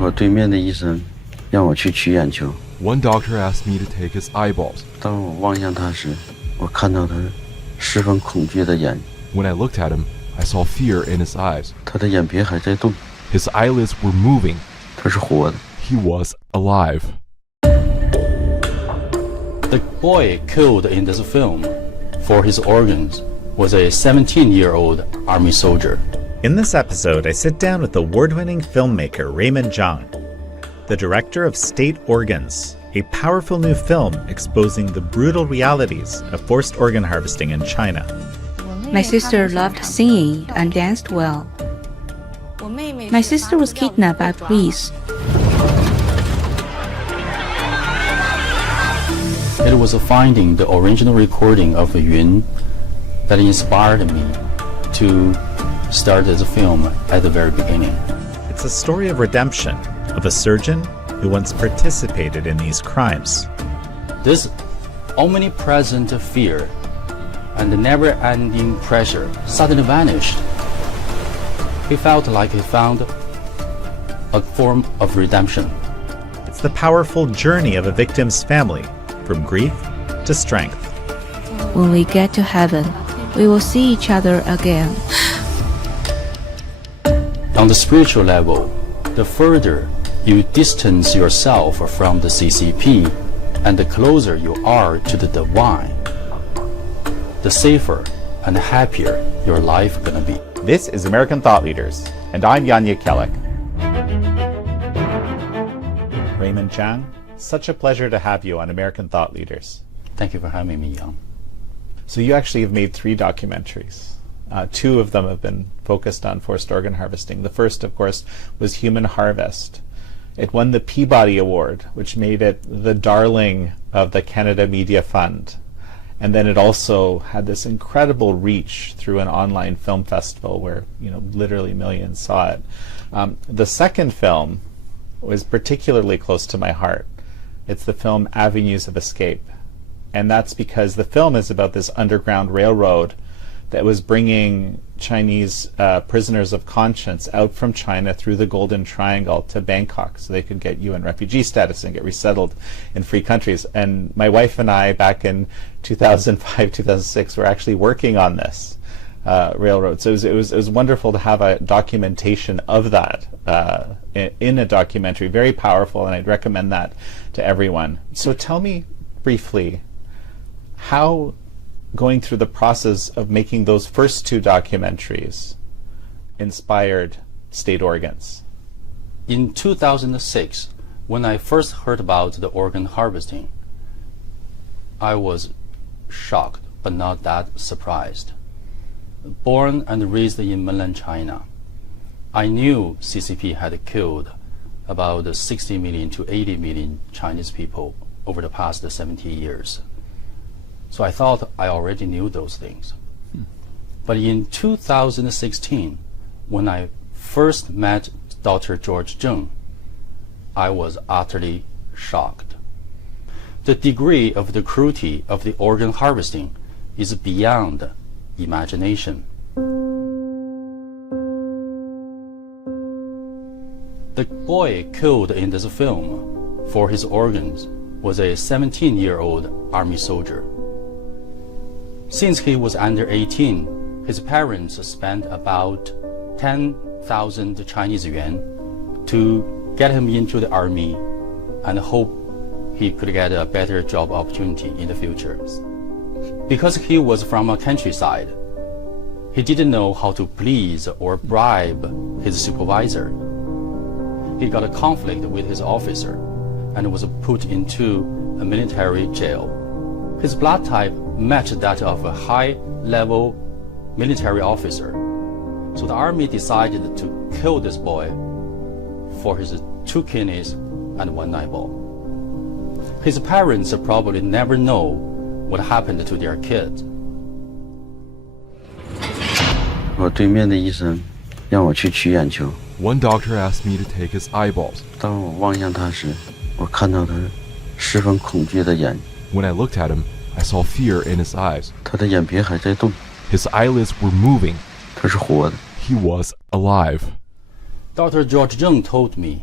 我对面的医生让我去取眼球。 One doctor asked me to take his eyeballs. 当我望向他时，我看到他十分恐惧的眼， When I looked at him, I saw fear in his eyes. 他的眼皮还在动， His eyelids were moving. 他是活的。 He was alive. The boy killed in this film for his organs was a 17-year-old army soldier. In this episode, I sit down with award-winning filmmaker Raymond Jang, the director of State Organs, a powerful new film exposing the brutal realities of forced organ harvesting in China. My sister loved singing and danced well. My sister was kidnapped by police. It was finding the original recording of Yun that inspired me to start this film at the very beginning. It's a story of redemption of a surgeon who once participated in these crimes. This omnipresent fear and the never-ending pressure suddenly vanished. He felt like he found a form of redemption. It's the powerful journey of a victim's family, from grief to strength. When we get to heaven, we will see each other again. On the spiritual level, the further you distance yourself from the CCP and the closer you are to the divine, the safer and happier your life gonna be. This is American Thought Leaders, and I'm Yanya Kellick. Raymond Jang, such a pleasure to have you on American Thought Leaders. Thank you for having me, Yang. So you actually have made 3 documentaries. 2 of them have been focused on forced organ harvesting. The first, of course, was Human Harvest. It won the Peabody Award, which made it the darling of the Canada Media Fund. And then it also had this incredible reach through an online film festival where, literally millions saw it. The second film was particularly close to my heart. It's the film Avenues of Escape. And that's because the film is about this underground railroad that was bringing Chinese prisoners of conscience out from China through the Golden Triangle to Bangkok so they could get UN refugee status and get resettled in free countries. And my wife and I, back in 2005, 2006, were actually working on this railroad. So it was wonderful to have a documentation of that in a documentary, very powerful, and I'd recommend that to everyone. So tell me briefly how going through the process of making those first 2 documentaries inspired State Organs. In 2006, when I first heard about the organ harvesting, I was shocked, but not that surprised. Born and raised in mainland China, I knew CCP had killed about 60 million to 80 million Chinese people over the past 70 years. So I thought I already knew those things. But in 2016, when I first met Dr. George Zheng, I was utterly shocked. The degree of the cruelty of the organ harvesting is beyond imagination. The boy killed in this film for his organs was a 17-year-old army soldier. Since he was under 18, his parents spent about 10,000 Chinese yuan to get him into the army and hope he could get a better job opportunity in the future. Because he was from a countryside, he didn't know how to please or bribe his supervisor. He got a conflict with his officer and was put into a military jail. His blood type matched that of a high-level military officer. So the army decided to kill this boy for his 2 kidneys and 1 eyeball. His parents probably never know what happened to their kid. 我对面的医生让我去取眼球。 One doctor asked me to take his eyeballs. 当我望向他时，我看到他十分恐惧的眼， When I looked at him, I saw fear in his eyes. 他的眼皮还在动， His eyelids were moving. 他是活的。 He was alive. Dr. George Zheng told me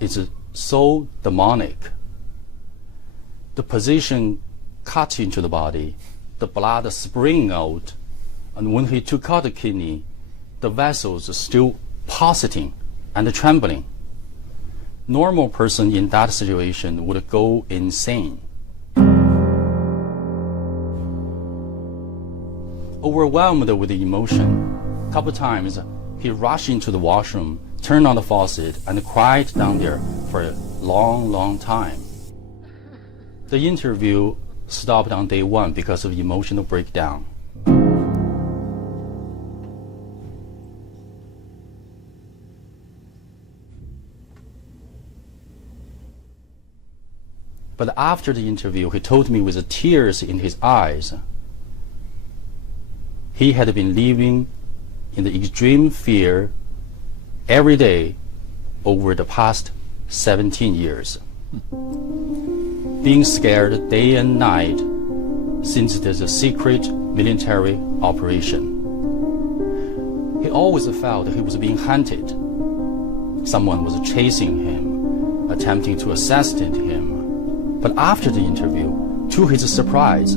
is so demonic. The position cut into the body, the blood spring out, and when he took out the kidney, the vessels are still pulsating and trembling. Normal person in that situation would go insane. Overwhelmed with the emotion, a couple times he rushed into the washroom, turned on the faucet, and cried down there for a long time. The interview stopped on day 1 because of emotional breakdown. But after the interview, he told me with tears in his eyes, he had been living in the extreme fear every day over the past 17 years. Being scared day and night since there's a secret military operation. He always felt he was being hunted. Someone was chasing him, attempting to assassinate him. But after the interview, to his surprise,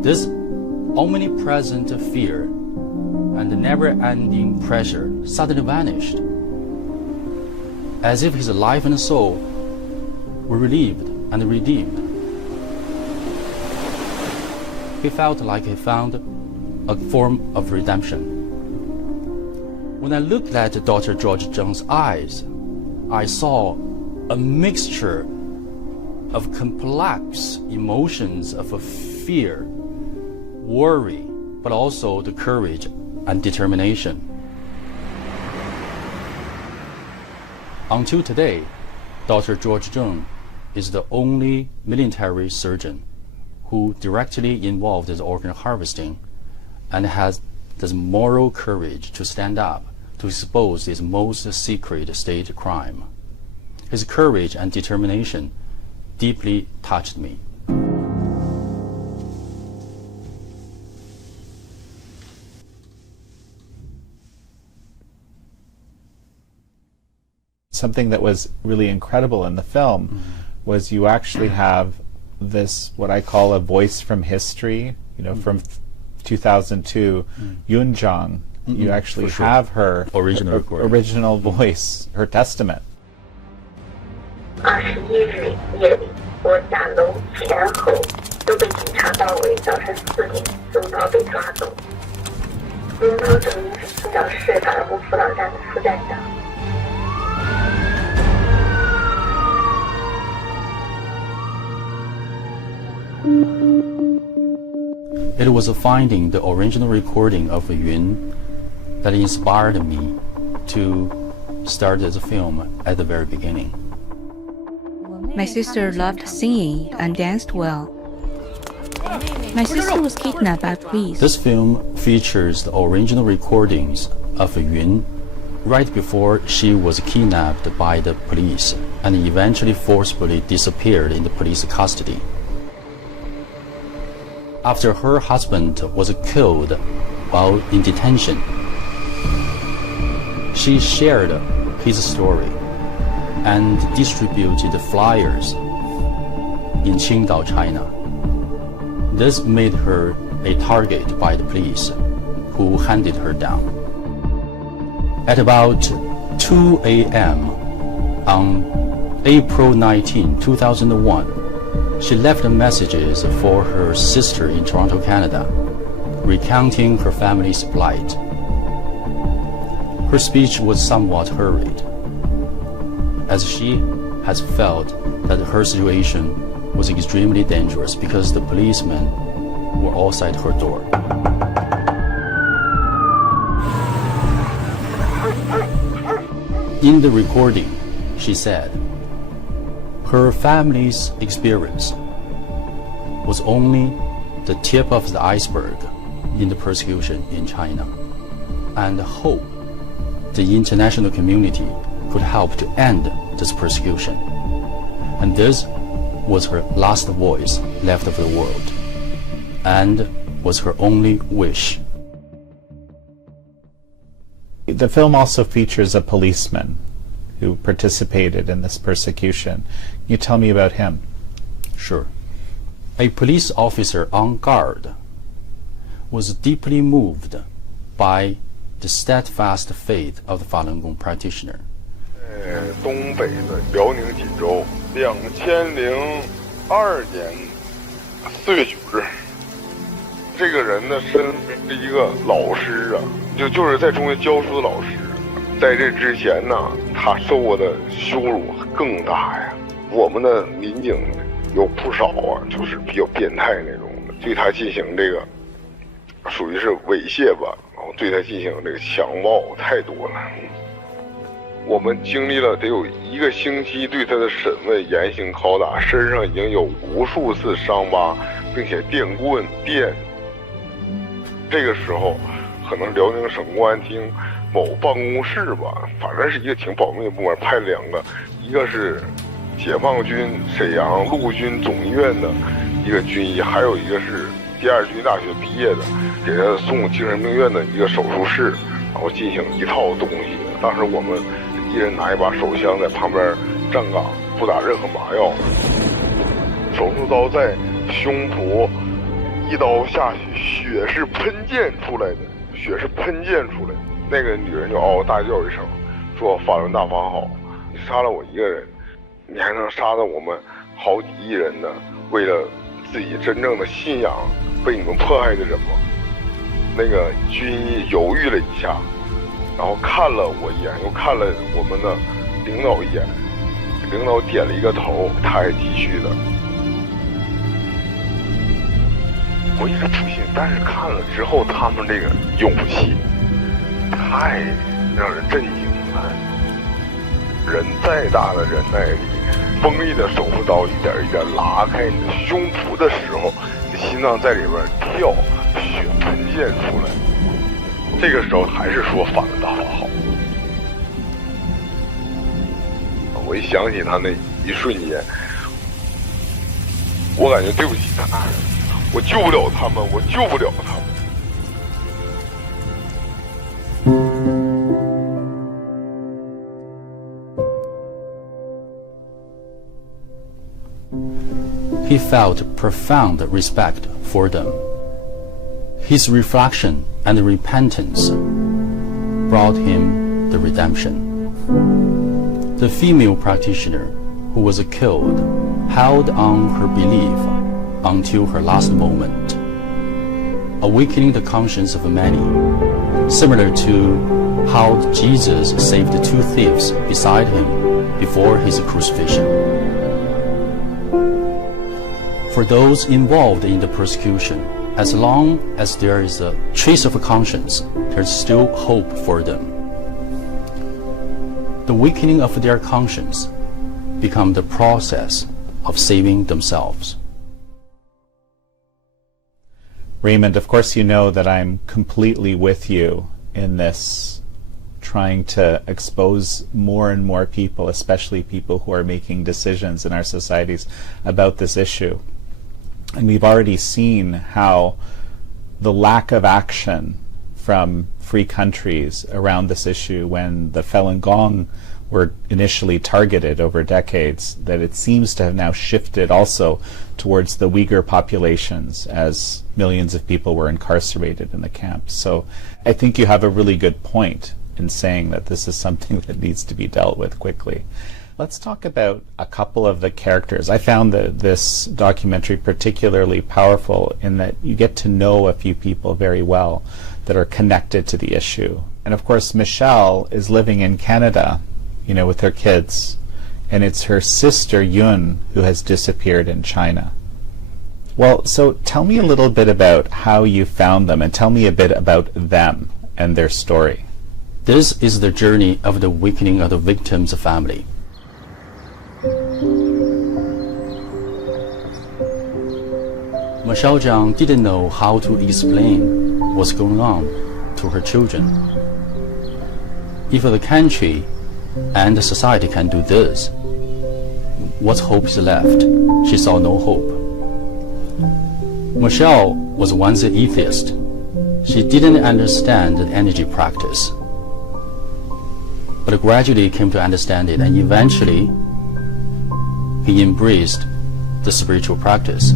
this omnipresent fear and never-ending pressure suddenly vanished, as if his life and soul were relieved and redeemed. He felt like he found a form of redemption. When I looked at Dr. George Zheng's eyes, I saw a mixture of complex emotions of fear, worry, but also the courage and determination. Until today, Dr. George Zheng is the only military surgeon who directly involved in organ harvesting and has the moral courage to stand up to expose this most secret state crime. His courage and determination deeply touched me. Something that was really incredible in the film was you actually have this, what I call a voice from history, from 2002, Yun Jang. You actually have her original voice, her testament. 21日夜里，我下楼前后都被警察包围，早晨4点送到被抓走。领导证明是青岛市法尔木辅导站的副站长。 It was finding the original recording of Yun that inspired me to start this film at the very beginning. My sister loved singing and danced well. My sister was kidnapped by police. This film features the original recordings of Yun right before she was kidnapped by the police and eventually forcibly disappeared in the police custody. After her husband was killed while in detention, she shared his story and distributed flyers in Qingdao, China. This made her a target by the police, who hunted her down. At about 2 a.m. on April 19, 2001, she left messages for her sister in Toronto, Canada, recounting her family's plight. Her speech was somewhat hurried, as she has felt that her situation was extremely dangerous because the policemen were outside her door. In the recording, she said, her family's experience was only the tip of the iceberg in the persecution in China, and hope the international community could help to end this persecution. And this was her last voice left of the world, and was her only wish. The film also features a policeman who participated in this persecution. Can you tell me about him? Sure. A police officer on guard was deeply moved by the steadfast faith of the Falun Gong practitioner. 东北的辽宁锦州，2002年4月9日，这个人呢是一个老师啊，就是在中学教书的老师。在这之前呢，他受过的羞辱更大呀。我们的民警有不少啊，就是比较变态那种的，对他进行这个属于是猥亵吧，然后对他进行这个强暴太多了。我们经历了得有1个星期对他的审问、严刑拷打，身上已经有无数次伤疤，并且电棍电。这个时候，可能辽宁省公安厅某办公室吧，反正是一个挺保密的部门，派了2个，一个是解放军沈阳陆军总医院的一个军医，还有一个是第2军大学毕业的，给他送精神病院的一个手术室，然后进行一套东西。当时我们一人拿一把手枪在旁边站岗，不打任何麻药。手术刀在胸脯一刀下去，血是喷溅出来的，血是喷溅出来的。那个女人就嗷嗷大叫一声，说法轮大法好，你杀了我一个人，你还能杀了我们好几亿人呢？为了自己真正的信仰被你们迫害的人吗？那个军医犹豫了一下，然后看了我一眼，又看了我们的领导一眼，领导点了一个头，他还继续的。我一直不信，但是看了之后，他们这个勇气太让人震惊了。人再大的忍耐力，锋利的手术刀一点一点拉开你的胸脯的时候，你心脏在里边跳，血喷溅出来。这个时候还是说法轮大法好。我一想起他那一瞬间，我感觉对不起他，我救不了他们，我救不了他们。He felt profound respect for them. His reflection and repentance brought him the redemption. The female practitioner who was killed held on her belief until her last moment, awakening the conscience of many, similar to how Jesus saved 2 thieves beside him before his crucifixion. For those involved in the persecution, as long as there is a trace of conscience, there's still hope for them. The weakening of their conscience becomes the process of saving themselves. Raymond, of course you know that I'm completely with you in this, trying to expose more and more people, especially people who are making decisions in our societies about this issue. And we've already seen how the lack of action from free countries around this issue when the Falun Gong were initially targeted over decades, that it seems to have now shifted also towards the Uyghur populations as millions of people were incarcerated in the camps. So I think you have a really good point in saying that this is something that needs to be dealt with quickly. Let's talk about a couple of the characters. I found this documentary particularly powerful in that you get to know a few people very well that are connected to the issue. And of course, Michelle is living in Canada, you know, with her kids. And it's her sister, Yun, who has disappeared in China. Well, so tell me a little bit about how you found them, and tell me a bit about them and their story. This is the journey of the awakening of the victim's family. Michelle Jang didn't know how to explain what's going on to her children. If the country and the society can do this, what hope is left? She saw no hope. Michelle was once an atheist. She didn't understand the energy practice. but gradually came to understand it, and eventually he embraced the spiritual practice.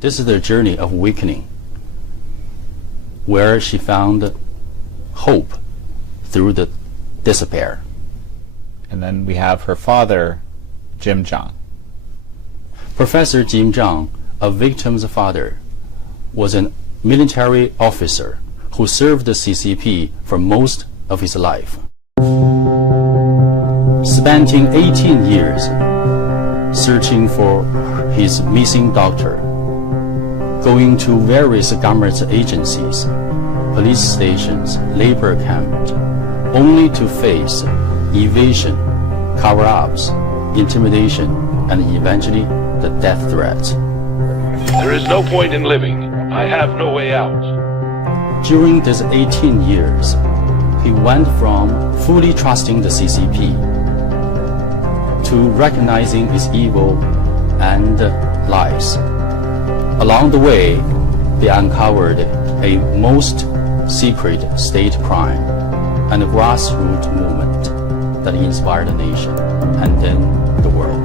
This is the journey of awakening, where she found hope through the despair. And then we have her father, Jim Jang. Professor Jim Jang, a victim's father, was a military officer who served the CCP for most of his life. Spending 18 years searching for his missing daughter, going to various government agencies, police stations, labor camps, only to face evasion, cover-ups, intimidation, and eventually the death threats. There is no point in living. I have no way out. During these 18 years, he went from fully trusting the CCP to recognizing its evil and lies. Along the way, they uncovered a most secret state crime and a grassroots movement that inspired the nation and then the world.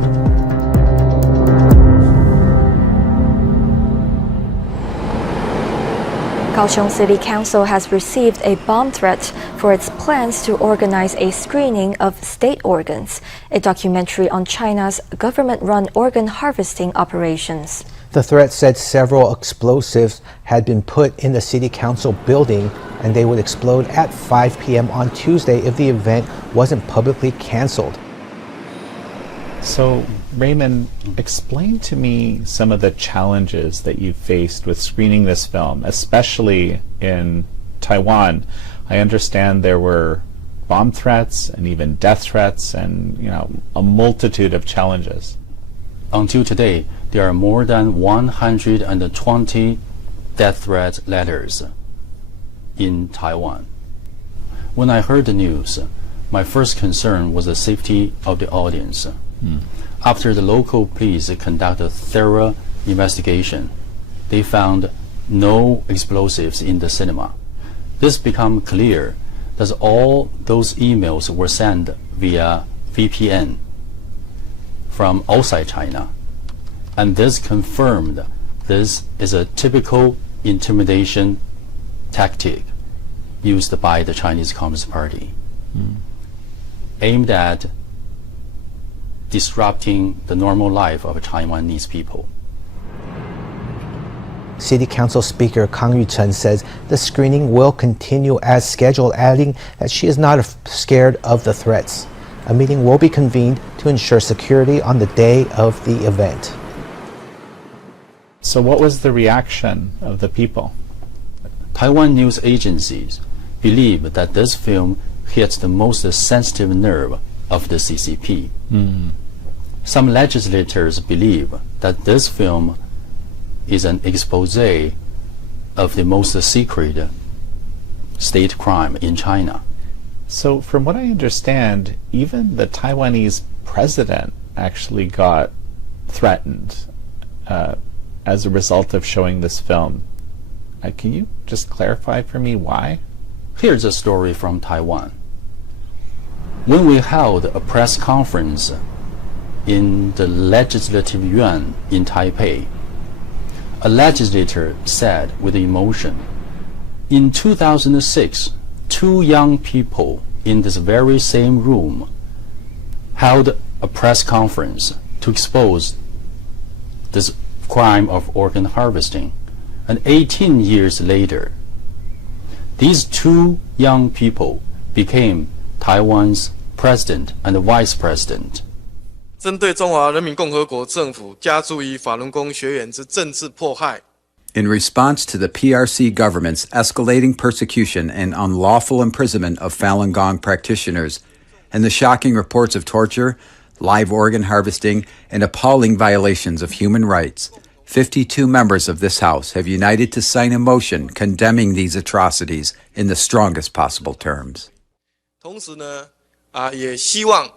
Kaohsiung City Council has received a bomb threat for its plans to organize a screening of state organs, a documentary on China's government-run organ harvesting operations. The threat said several explosives had been put in the City Council building and they would explode at 5 p.m. on Tuesday if the event wasn't publicly canceled. So, Raymond, explain to me some of the challenges that you faced with screening this film, especially in Taiwan. I understand there were bomb threats and even death threats and, a multitude of challenges. Until today, there are more than 120 death threat letters in Taiwan. When I heard the news, my first concern was the safety of the audience. After the local police conducted a thorough investigation, they found no explosives in the cinema. This became clear that all those emails were sent via VPN from outside China. And this confirmed this is a typical intimidation tactic used by the Chinese Communist Party, aimed at disrupting the normal life of Taiwanese people. City Council Speaker Kang Yu-chen says the screening will continue as scheduled, adding that she is not scared of the threats. A meeting will be convened to ensure security on the day of the event. So what was the reaction of the people? Taiwan news agencies believe that this film hits the most sensitive nerve of the CCP. Some legislators believe that this film is an expose of the most secret state crime in China. So from what I understand, even the Taiwanese president actually got threatened as a result of showing this film. Can you just clarify for me why? Here's a story from Taiwan. When we held a press conference in the Legislative Yuan in Taipei, a legislator said with emotion, in 2006, two young people in this very same room held a press conference to expose this crime of organ harvesting. And 18 years later, these two young people became Taiwan's president and vice president. 针对中华人民共和国政府加诸于法轮功学员之政治迫害。 In response to the PRC government's escalating persecution and unlawful imprisonment of Falun Gong practitioners, and the shocking reports of torture, live organ harvesting, and appalling violations of human rights, 52 members of this House have united to sign a motion condemning these atrocities in the strongest possible terms. 同时呢，也希望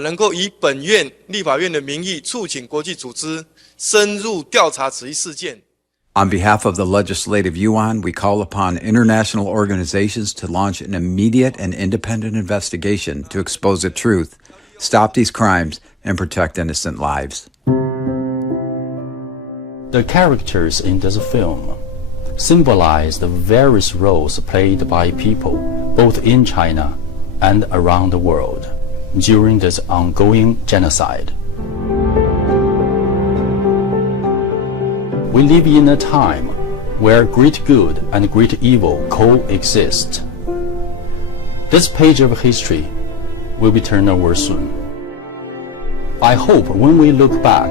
能够以本院立法院的名义，促请国际组织深入调查此一事件。On behalf of the Legislative Yuan, we call upon international organizations to launch an immediate and independent investigation to expose the truth, stop these crimes, and protect innocent lives. The characters in this film symbolize the various roles played by people both in China and around the world during this ongoing genocide. We live in a time where great good and great evil coexist. This page of history will be turned over soon. I hope when we look back,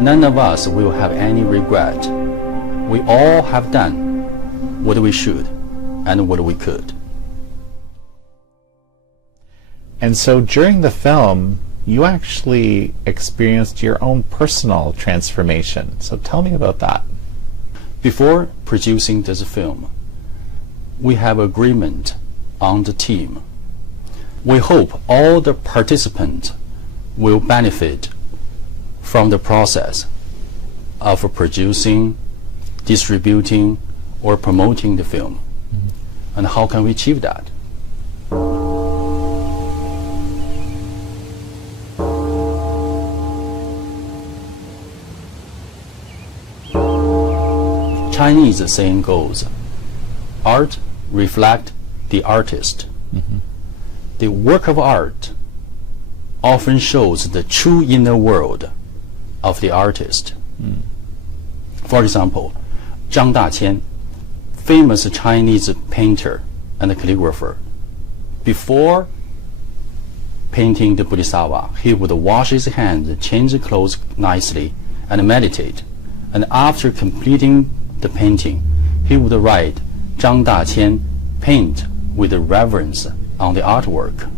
none of us will have any regret. We all have done what we should and what we could. And so during the film, you actually experienced your own personal transformation. So tell me about that. Before producing this film, we have agreement on the team. We hope all the participants will benefit from the process of producing, distributing, or promoting the film. And how can we achieve that? Chinese saying goes, art reflects the artist. The work of art often shows the true inner world of the artist. For example, Zhang Daqian, famous Chinese painter and calligrapher, before painting the Bodhisattva, he would wash his hands, change clothes nicely, and meditate. And after completing the painting, he would write Zhang Daqian paint with reverence on the artwork.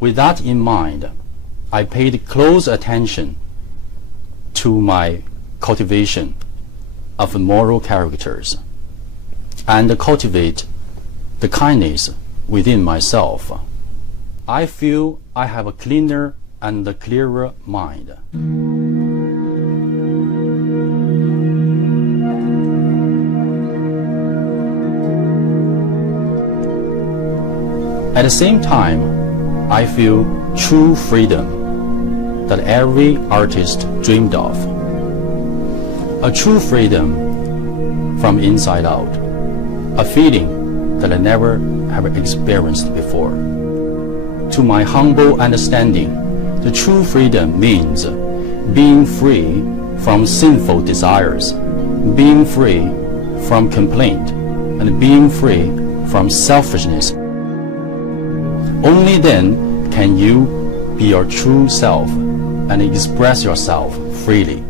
With that in mind, I paid close attention to my cultivation of moral characters and cultivate the kindness within myself. I feel I have a cleaner and a clearer mind. At the same time, I feel true freedom that every artist dreamed of. A true freedom from inside out. A feeling that I never have experienced before. To my humble understanding, the true freedom means being free from sinful desires, being free from complaint, and being free from selfishness. Only then can you be your true self and express yourself freely.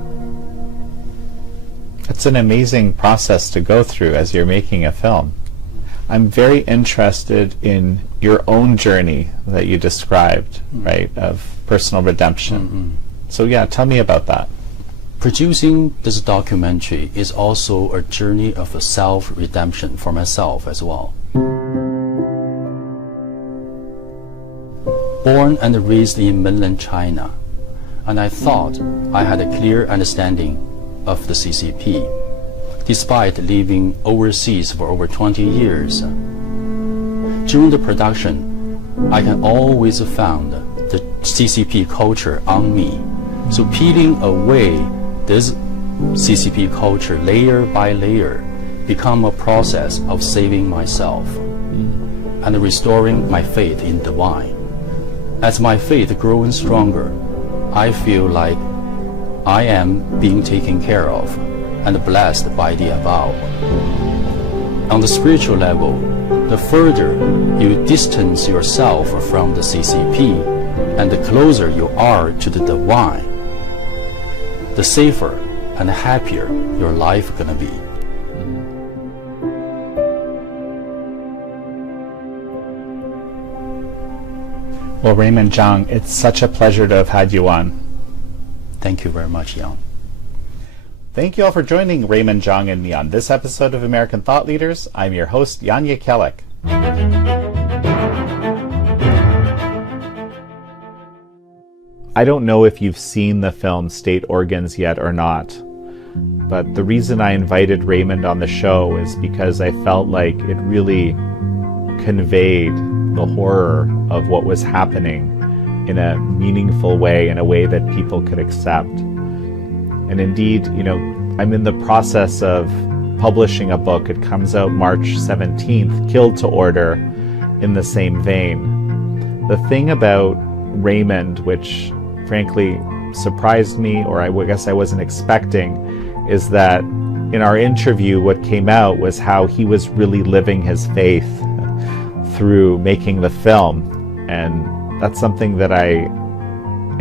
It's an amazing process to go through as you're making a film. I'm very interested in your own journey that you described, right, of personal redemption. So yeah, tell me about that. Producing this documentary is also a journey of self-redemption for myself as well. Born and raised in mainland China, and I thought I had a clear understanding of the CCP, despite living overseas for over 20 years. During the production, I can always find the CCP culture on me. So peeling away this CCP culture layer by layer become a process of saving myself and restoring my faith in divine. As my faith growing stronger, I feel like I am being taken care of and blessed by the above. On the spiritual level, the further you distance yourself from the CCP and the closer you are to the divine, the safer and happier your life gonna be. Well, Raymond Jang, it's such a pleasure to have had you on. Thank you very much, Yang. Thank you all for joining Raymond Jang and me on this episode of American Thought Leaders. I'm your host, Jan Jekielek. I don't know if you've seen the film State Organs yet or not, but the reason I invited Raymond on the show is because I felt like it really conveyed the horror of what was happening in a meaningful way, in a way that people could accept. And indeed, I'm in the process of publishing a book. It comes out March 17th, Killed to Order, in the same vein. The thing about Raymond, which frankly surprised me, or I guess I wasn't expecting, is that in our interview, what came out was how he was really living his faith through making the film. And that's something that I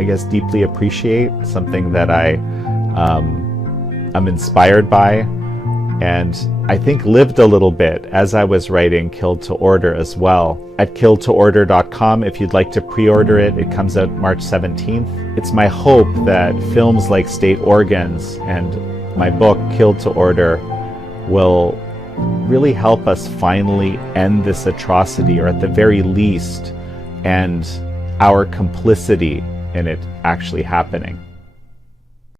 guess deeply appreciate, something that I'm inspired by, and I think lived a little bit as I was writing Killed to Order as well. At killedtoorder.com, if you'd like to pre-order it, it comes out March 17th. It's my hope that films like State Organs and my book Killed to Order will really help us finally end this atrocity, or at the very least, end our complicity in it actually happening.